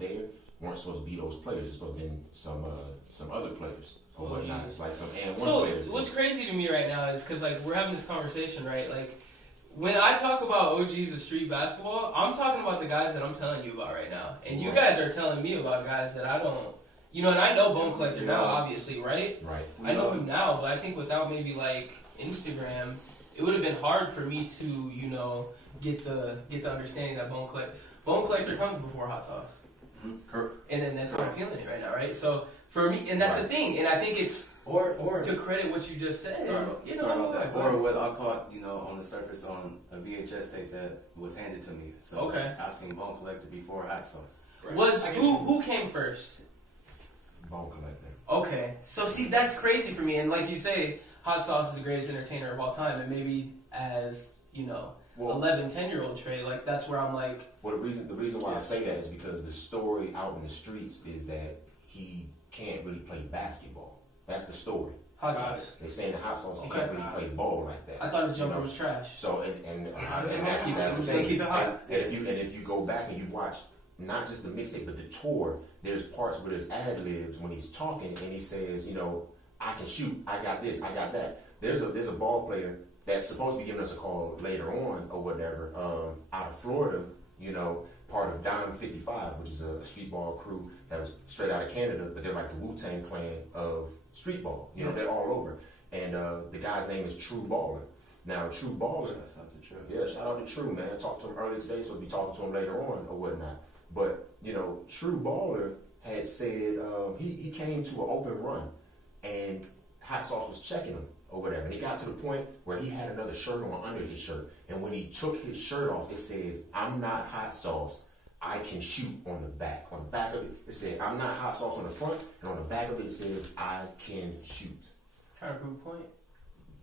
there weren't supposed to be those players. It's supposed to be some other players or whatnot. It's like some and one players. So what's crazy to me right now is because like we're having this conversation, right? Like when I talk about OGs of street basketball, I'm talking about the guys that I'm telling you about right now, and you guys are telling me about guys that I don't. You know, and I know Bone Collector now, obviously, right? Right. I know him now, but I think without maybe like Instagram, it would have been hard for me to, you know, get the understanding that Bone Collector comes before Hot Sauce. Mm-hmm. And then that's how I'm feeling it right now, right? So for me, and that's the thing, and I think it's or to credit what you just said. Or what I caught, you know, on the surface on a VHS tape that was handed to me. So I seen Bone Collector before Hot Sauce. Right. Who came first? Bone Collector. Okay, so see, that's crazy for me, and like you say, Hot Sauce is the greatest entertainer of all time, and maybe as, you know, 11, 10-year-old Trey, like, that's where I'm like... Well, the reason why I say that is because the story out in the streets is that he can't really play basketball. That's the story. Hot Sauce. They're saying that Hot Sauce can't really play ball like that. I thought his jumper was trash. So, and that's the thing. Keep it hot. And if you go back and you watch not just the mixtape, but the tour, there's parts where there's ad-libs when he's talking and he says, you know, I can shoot, I got this, I got that. There's a ball player that's supposed to be giving us a call later on or whatever, out of Florida, you know, part of Dime 55, which is a street ball crew that was straight out of Canada, but they're like the Wu-Tang clan of street ball. You know, they're all over. And the guy's name is True Baller. Now, True Baller, shout out to True, man. I talked to him earlier today, so we'll be talking to him later on or whatnot. But, you know, True Baller had said he came to an open run and Hot Sauce was checking him or whatever. And he got to the point where he had another shirt on under his shirt. And when he took his shirt off, it says, I'm not Hot Sauce, I can shoot on the back. On the back of it, it said, I'm not Hot Sauce on the front. And on the back of it, it says, I can shoot. Trying to prove a point?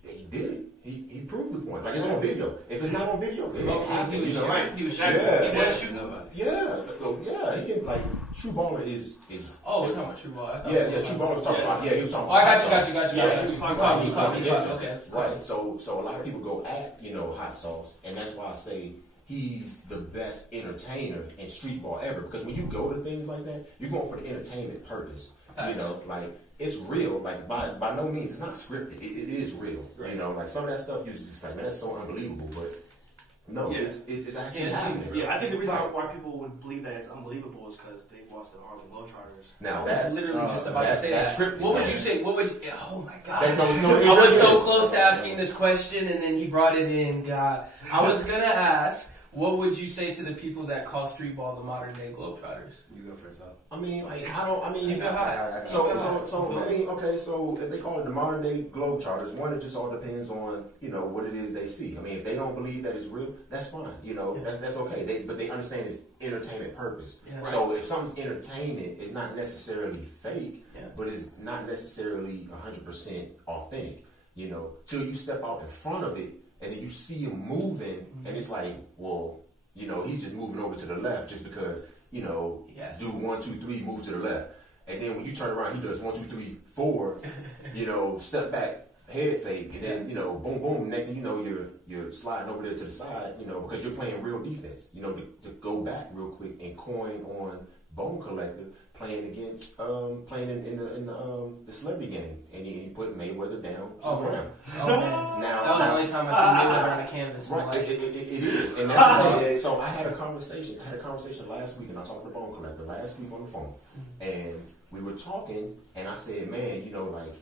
He did it. He proved the point. Like, it's on video. If it's not on video, it ain't happening. He was shooting. He was shooting. Yeah. He can, like, True Baller is. Oh, we're talking about True Baller. True Baller was talking about. Yeah, he was talking about. I got you. Okay. Right. So a lot of people go at, you know, Hot Sauce, and that's why I say he's the best entertainer in street ball ever. Because when you go to things like that, you're going for the entertainment purpose. You know, like, it's real. Like, by no means, it's not scripted. It is real. Right. You know, like, some of that stuff you just like, man, that's so unbelievable. But no, it's actually happening. Yeah, I think the reason why people would believe that it's unbelievable is because they watched the Harlem Globetrotters. Now that's literally just about to say that. Scripted, what would you say? Oh my God! I was so close to asking this question, and then he brought it in. God, I was gonna ask. What would you say to the people that call street ball the modern day Globetrotters? You go first, up. I mean, keep it hot. So I mean, okay, so if they call it the modern day Globetrotters, one, it just all depends on, you know, what it is they see. I mean, if they don't believe that it's real, that's fine. You know, that's okay. But they understand it's entertainment purpose. Yeah, right. So if something's entertainment, it's not necessarily fake, but it's not necessarily 100% authentic. You know, till you step out in front of it. And then you see him moving, and it's like, well, you know, he's just moving over to the left just because, you know, do 1, 2, 3, move to the left. And then when you turn around, he does 1, 2, 3, 4, you know, step back, head fake, and then, you know, boom, boom. Next thing you know, you're sliding over there to the side, you know, because you're playing real defense. You know, to go back real quick and coin on Bone Collector playing against playing in the celebrity game, and he put Mayweather down to the ground. Now that was the only time I seen Mayweather on the canvas. Right, it is, and that's so I had a conversation last week, and I talked to Bone Collector last week on the phone, and we were talking, and I said, man, you know, like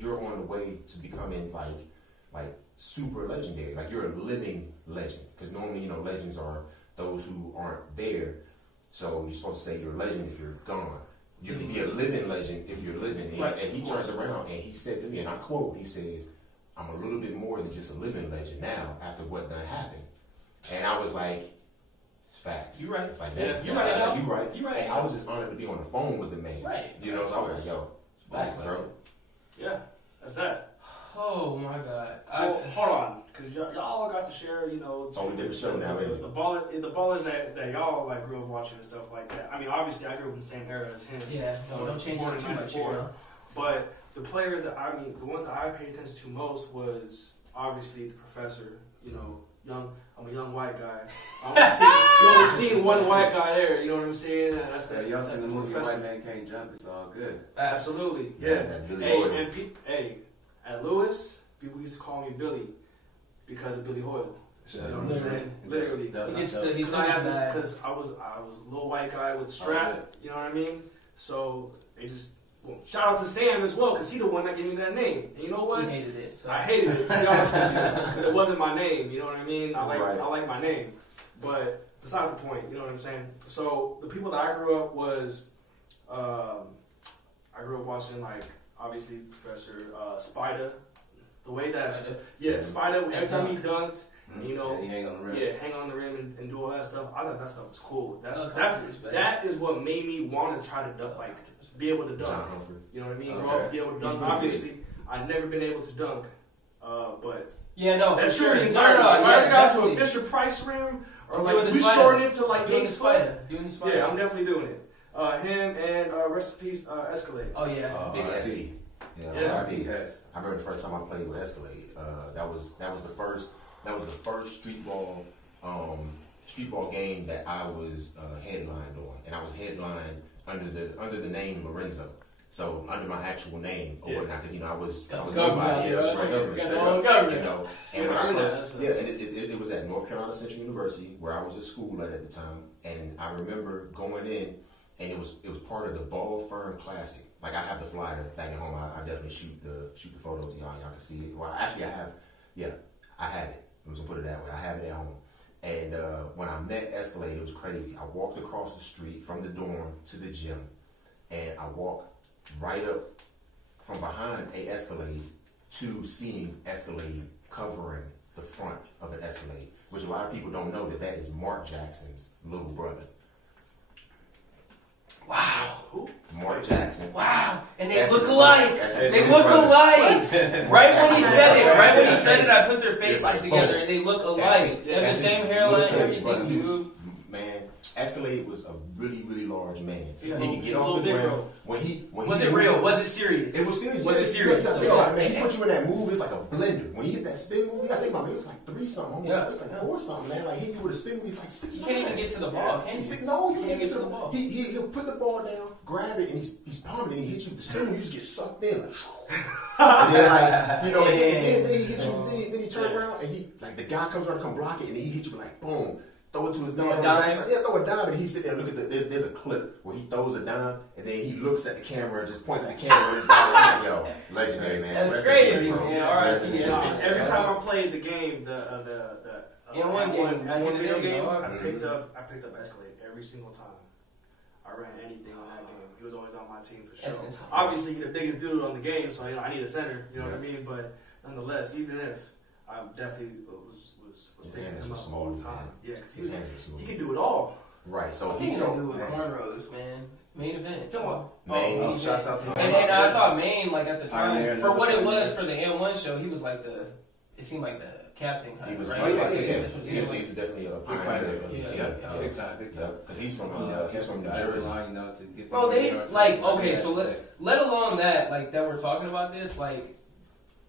you're on the way to becoming like super legendary, like you're a living legend, because normally, you know, legends are those who aren't there. So you're supposed to say you're a legend if you're gone. You can be a living legend if you're living. And he turned around and he said to me, and I quote, he says, I'm a little bit more than just a living legend now after what done happened. And I was like, it's facts. You're right. It's like, you're right. And I was just honored to be on the phone with the man. Right. You know, so I was like, yo, facts, bro. Yeah, that's that. Oh my God. Well, hold on, because y'all got to share, you know, it's only different show now, isn't it? The ballers that y'all like grew up watching and stuff like that. I mean, obviously, I grew up in the same era as him. Yeah, don't change it too much. But the players the ones that I paid attention to most was obviously the Professor, you know, I'm a young white guy. You only seen one white guy there. You know what I'm saying? And that's the y'all seen the movie White Man Can't Jump? It's all good. Absolutely, yeah. At Lewis, people used to call me Billy because of Billy Hoyle. You know what I'm saying? Literally. Because I was a little white guy with a strap. You know what I mean? So they just. Well, shout out to Sam as well, because he's the one that gave me that name. And you know what? He hated it. So. I hated it, to be honest with you, because it wasn't my name. You know what I mean? I like my name. But beside the point, you know what I'm saying? So the people that I grew up was, I grew up watching, like, obviously Professor Spider. The way that, Spider, every time he dunked, you know, hang on the rim. Yeah, hang on the rim and do all that stuff. I thought that stuff was cool. That is what made me want to try to dunk, like, be able to dunk. You know what I mean? Grow up, be able to dunk. Obviously, I've never been able to dunk, but that's really inspiring. If I ever got to a Fisher Price rim, or like we shorten it to like 8 foot. Yeah, I'm definitely doing it. Him and rest in peace, Escalade. Oh yeah, Big Essie. I remember the first time I played with Escalade. That was the first street ball game that I was headlined on, and I was headlined under the name Lorenzo, so under my actual name or whatnot, because I was nobody else, straight up, And when I first, it was at North Carolina Central University where I was at school at the time, and I remember going in, and it was part of the Ball Firm Classic. Like I have the flyer back at home. I definitely shoot the photos, y'all can see it. Well, actually, I have it. I'm just gonna put it that way. I have it at home. And when I met Escalade, it was crazy. I walked across the street from the dorm to the gym, and I walked right up from behind a Escalade to seeing Escalade covering the front of an Escalade, which a lot of people don't know that is Mark Jackson's little brother. Wow. Who? Mark Jackson. Wow. And they look alike. They look alike. Right when he said it, I put their faces together and they look alike. They have the same hairline, everything, dude. Man, Escalade was a really, really large man. He could get off the ground. Was it real? Was it serious? It was serious. Was it serious? Man, he put you in that move. It's like a blender. When he hit that spin move, I think my man was like 3-something, almost. It was like 4-something, man. Like hit you with a spin move, he's like 6. You can't even get to the ball, can you? No, you can't get to the ball. He'll put the ball down, grab it, and he's palming it, and he hits you with the spin move. You just get sucked in, like, and then and then he hit you. Then he turn around, and the guy comes around to come block it, and then he hits you like boom. Throw it to his dime. Throw a dime, and he sit there and look at there's a clip where he throws a dime, and then he looks at the camera and just points at the camera and it's like, yo, legendary, man. That's crazy, man. Every time I played the game, the video game, I picked up Escalade every single time. I ran anything on that game. He was always on my team for sure. Obviously, he's the biggest dude on the game, so I need a center. You know what I mean? But nonetheless, even if I definitely was taking him up all the time. Yeah, because he can do it all. Right. So he can do it with cornrows, man. Main event. Main. Shouts out to and I thought Main, like at the time, for what it was for the M1 show, he was like it seemed like the captain kind of, right? He's definitely a pioneer of the team. Big time. Because he's from New Jersey. Bro, so let alone that, like, that we're talking about this, like,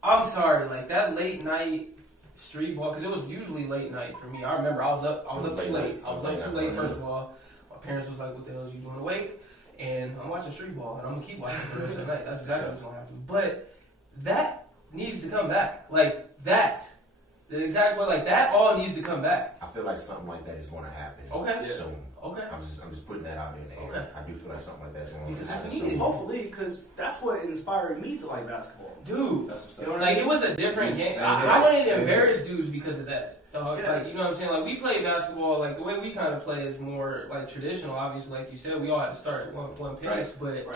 I'm sorry, like, that late night street ball, because it was usually late night for me. I remember I was up too late. I was up too late, first of all. My parents was like, what the hell is you doing awake? And I'm watching street ball, and I'm going to keep watching for the rest of the night. That's exactly what's going to happen. But that needs to come back. Like, that. The exact way, like, that all needs to come back. I feel like something like that is going to happen soon. Okay. I'm just putting that out there in the air. I do feel like something like that's going to happen soon. Hopefully, because that's what inspired me to like basketball. Dude, that's what's up. Like, it was a different game. I wanted to embarrass dudes because of that. Like, you know what I'm saying? Like, we play basketball, like, the way we kind of play is more, like, traditional. Obviously, like you said, we all had to start at one pace. But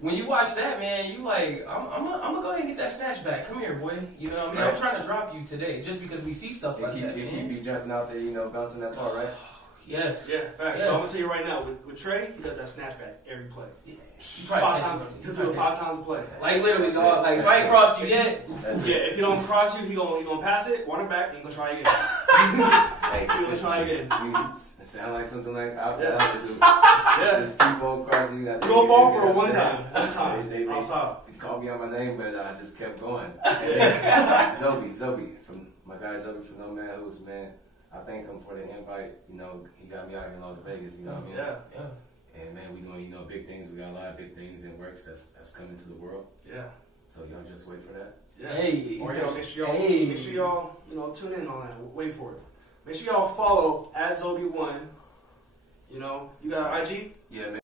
when you watch that, man, you like, I'm gonna go ahead and get that snatch back. Come here, boy. You know what I mean? I'm trying to drop you today just because we see stuff like that. You keep be jumping out there, bouncing that ball, right? Yes. Yeah, fact. Yeah. I'm gonna tell you right now, with Trey, he does that snatchback every play. Yeah. He'll do it 5 times a play. Like literally, dog. Like if I ain't crossed you yet. If he don't cross you, he gonna pass it, run it back, and he gonna try again. He gonna try again. It sound like something like I to do. Just keep on crossing. You gonna fall for it one time. They called me out my name, but I just kept going. Zobi from my guys up for Nomad Hoops, man. I thank him for the invite. You know, he got me out here in Las Vegas. You know what I mean? Yeah. And man, we doing big things. We got a lot of big things in works that's coming to the world. Yeah. So y'all just wait for that. Yeah. Hey. Or y'all make sure y'all tune in on that. Wait for it. Make sure y'all follow @Zobi1. You know, you got an IG? Yeah, man.